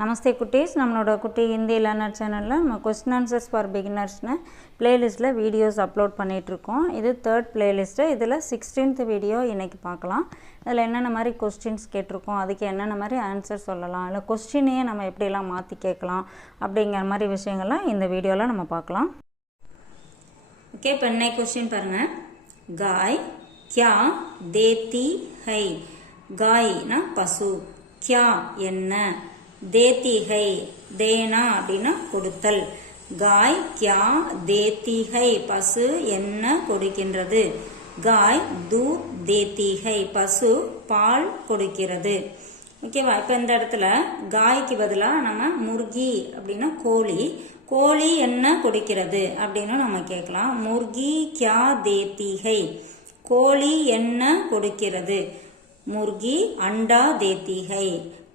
நமஸ்தே குட்டீஸ், நம்மளோட குட்டி ஹிந்தி லேர்னர் சேனலில் நம்ம கொஸ்டின் ஆன்சர்ஸ் ஃபார் பிகினர்ஸ்னு பிளேலிஸ்ட்டில் வீடியோஸ் அப்லோட் பண்ணிகிட்ருக்கோம். இது 3rd பிளேலிஸ்ட்டு. இதில் 16th வீடியோ இன்றைக்கி பார்க்கலாம். அதில் என்னென்ன மாதிரி கொஸ்டின்ஸ் கேட்டிருக்கோம், அதுக்கு என்னென்ன மாதிரி ஆன்சர் சொல்லலாம், இல்லை கொஸ்டினையே நம்ம எப்படியெல்லாம் மாற்றி கேட்கலாம் அப்படிங்கிற மாதிரி விஷயங்கள்லாம் இந்த வீடியோவில் நம்ம பார்க்கலாம். ஓகே, இப்போ இன்னைக்கு கொஸ்டின் பாருங்கள். காய் கியா தேத்தி ஹை. காய்னா பசு, கியா என்ன, தேத்தி ஹை தேனா அப்படின்னா கொடுத்தல். காய் கியா தேத்தி ஹை பசு என்ன கொடுக்கின்றது. காய் தூத் தேத்தி ஹை பசு பால் கொடுக்கிறது. ஓகேவா? இப்போ இந்த இடத்துல காய்க்கு பதிலாக நம்ம முர்கி அப்படின்னா கோழி, கோழி என்ன கொடுக்கிறது அப்படின்னு நம்ம கேட்கலாம். முர்கி கியா தேத்தி ஹை, கோழி என்ன கொடுக்கிறது. முர்கி அண்டா தேத்தி ஹை,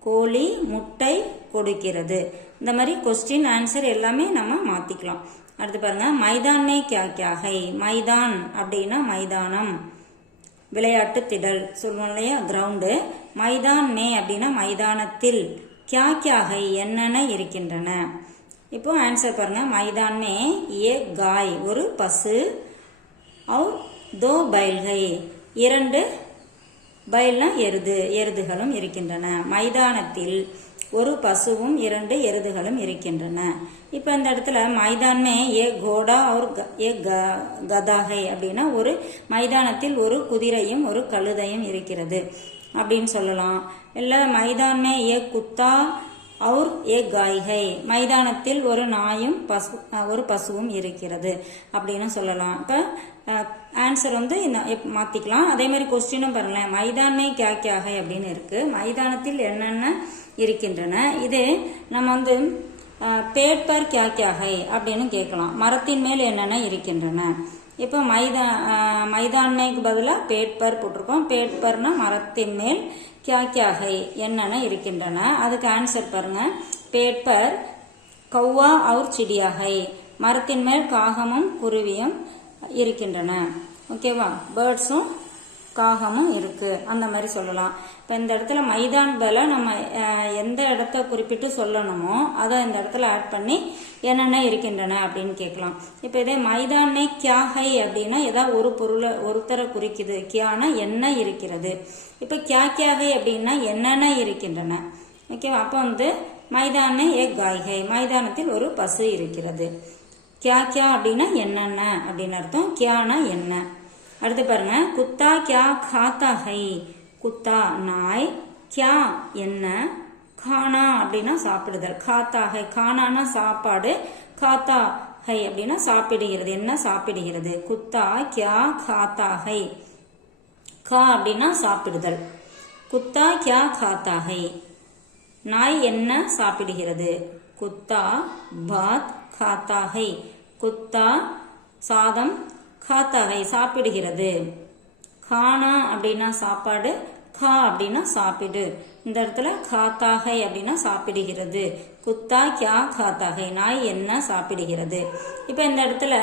கோழி முட்டை கொடுக்கிறது. இந்த மாதிரி கொஸ்டின் ஆன்சர் எல்லாமே நம்ம மாத்திக்கலாம். அடுத்து பாருங்க, மைதான் மே கியா கியா ஹை. மைதான் அப்படின்னா மைதானம், விளையாட்டு திடல் சொல்லுவோம் இல்லையா, கிரவுண்டு. மைதான் மே அப்படின்னா மைதானத்தில், கியா கியா ஹை என்னென்ன இருக்கின்றன. இப்போ ஆன்சர் பாருங்க. மைதான் மே ஏ காய் ஒரு பசு, और दो बैलகை இரண்டு பைல்னா எருதுகளும் இருக்கின்றன. மைதானத்தில் ஒரு பசுவும் இரண்டு எருதுகளும் இருக்கின்றன. இப்போ இந்த இடத்துல மைதானமே ஏ கோடா और ஏ கதாகை அப்படின்னா ஒரு மைதானத்தில் ஒரு குதிரையும் ஒரு கழுதையும் இருக்கிறது அப்படின்னு சொல்லலாம். இல்லை மைதானமே ஏ குத்தா और ஏ காய்கை, மைதானத்தில் ஒரு நாயும் ஒரு பசுவும் இருக்கிறது அப்படின்னு சொல்லலாம். இப்போ ஆன்சர் வந்து மாத்திக்கலாம். அதே மாதிரி கொஸ்டினும் பாருங்களேன். மைதானமே கியா கியா ஹை அப்படின்னு இருக்கு, மைதானத்தில் என்னென்ன இருக்கின்றன. இது நம்ம வந்து பேட் பர் கியா கியா ஹை அப்படின்னு கேட்கலாம். மரத்தின் மேல் என்னென்ன இருக்கின்றன. இப்போ மைதானமேக்கு பதிலாக பேட் பர் போட்டிருக்கோம். பேட் பர்னா மரத்தின் மேல், கியா கியா ஹை என்னென்ன இருக்கின்றன. அதுக்கு ஆன்சர் பாருங்க. பேட் பர் கௌவா और சிடியா ஹை, மரத்தின் மேல் காகமும் குருவியும் இருக்கின்றன. ஓகேவா? பேர்ட்ஸும் காகமும் இருக்கு, அந்த மாதிரி சொல்லலாம். இப்போ இந்த இடத்துல மைதான் பதில நம்ம எந்த இடத்த குறிப்பிட்டு சொல்லணுமோ அதை இந்த இடத்துல ஆட் பண்ணி என்னென்ன இருக்கின்றன அப்படின்னு கேட்கலாம். இப்போ இதே மைதானே கியா ஹை அப்படின்னா ஏதாவது ஒரு பொருளை ஒருத்தரை குறிக்குது. கியானா என்ன இருக்கிறது. இப்போ கியா கியா ஹை அப்படின்னா என்னென்ன இருக்கின்றன. ஓகேவா? அப்போ வந்து மைதானே ஏ காய் ஹை, மைதானத்தில் ஒரு பசு இருக்கிறது. கியா கியா அப்படின்னா என்னென்ன அப்படின்னு அர்த்தம். கியானா என்ன. அடுத்து பாருங்க, குத்தா கியா காத்தா ஹை. குத்தா நாய், கியா என்ன, கானா அப்படின்னா சாப்பிடுதல். காத்தா ஹை, கானானா சாப்பாடு, காத்தா ஹை அப்படின்னா சாப்பிடுகிறது, என்ன சாப்பிடுகிறது. குத்தா கியா காத்தா ஹை, கா அப்படின்னா சாப்பிடுதல். குத்தா கியா காத்தா ஹை, நாய் என்ன சாப்பிடுகிறது. குத்தா பாத் காத்தா ஹை, குத்தா சாதம், காத்தா ஹை சாப்பிடுகிறது. கானா அப்படின்னா சாப்பாடு, கா அப்படின்னா சாப்பிடு. இந்த இடத்துல காத்தா ஹை அப்படின்னா சாப்பிடுகிறது. குத்தா கியா காத்தா ஹை, நாய் என்ன சாப்பிடுகிறது. இப்போ இந்த இடத்துல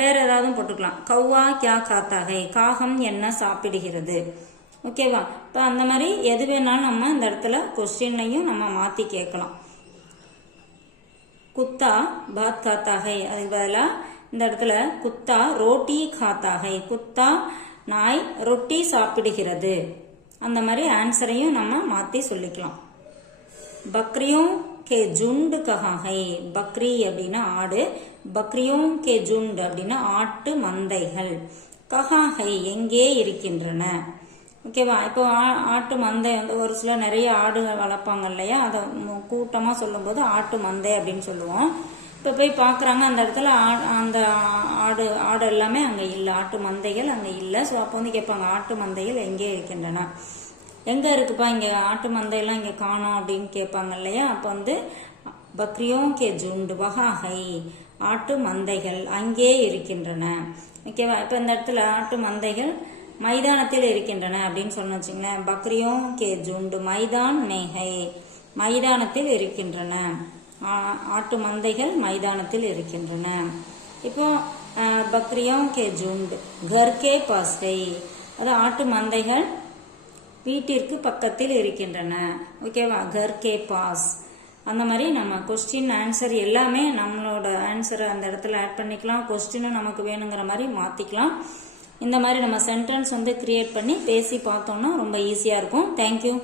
வேற ஏதாவது போட்டுக்கலாம். கௌவா கியா காத்தா ஹை, காகம் என்ன சாப்பிடுகிறது. ஓகேவா? இப்போ அந்த மாதிரி எது வேணாலும் நம்ம இந்த இடத்துல கொஸ்டின்லையும் நம்ம மாற்றி கேட்கலாம். குத்தா பாத் காத்தா ஹை, அதுக்கு பதிலாக இந்த இடத்துல குத்தா ரோட்டி காத்தா ஹை, குத்தா நாய் ரொட்டி சாப்பிடுகிறது. அந்த மாதிரி ஆன்சரையும் நம்ம மாற்றி சொல்லிக்கலாம். பக்ரியும் கே ஜுண்டு கஹா ஹை. பக்ரி அப்படின்னா ஆடு, பக்ரியும் கே ஜுண்டு அப்படின்னா ஆட்டு மந்தைகள். கஹா ஹை எங்கே இருக்கின்றன. ஓகேவா? இப்போ ஆட்டு மந்தை வந்து ஒரு சில நிறைய ஆடுகள் வளர்ப்பாங்க இல்லையா, அதை கூட்டமாக சொல்லும்போது ஆட்டு மந்தை அப்படின்னு சொல்லுவோம். இப்போ போய் பார்க்குறாங்க, அந்த இடத்துல அந்த ஆடு எல்லாமே அங்கே இல்லை, ஆட்டு மந்தைகள் அங்கே இல்லை. ஸோ அப்போ வந்து கேட்பாங்க, ஆட்டு மந்தைகள் எங்கே இருக்கின்றன, எங்கே இருக்குப்பா இங்கே ஆட்டு மந்தையெல்லாம் இங்கே காணோம் அப்படின்னு கேட்பாங்க இல்லையா. அப்போ வந்து பக்ரியோம் கே ஜுண்டு வஹா ஹை, ஆட்டு மந்தைகள் அங்கே இருக்கின்றன. ஓகேவா? இப்போ இந்த இடத்துல ஆட்டு மந்தைகள் மைதானத்தில் இருக்கின்றன அப்படின்னு சொன்ன வச்சுங்களேன். பக்ரியோம் கே ஜுண்டு மைதான் மேஹை, மைதானத்தில் இருக்கின்றன. ஆட்டு மந்தைகள் மைதானத்தில் இருக்கின்றன. இப்போ பக்ரியோம் கே ஜுண்டு घर के पास है, அது ஆட்டு மந்தைகள் வீட்டிற்கு பக்கத்தில் இருக்கின்றன. ஓகேவா? घर के पास அந்த மாதிரி நம்ம கொஸ்டின் ஆன்சர் எல்லாமே நம்மளோட ஆன்சரை அந்த இடத்துல ஆட் பண்ணிக்கலாம். கொஸ்டினும் நமக்கு வேணுங்கிற மாதிரி மாற்றிக்கலாம். இந்த மாதிரி நம்ம சென்டென்ஸ் வந்து கிரியேட் பண்ணி பேசி பார்த்தோம்னா ரொம்ப ஈஸியாக இருக்கும். தேங்க்யூ.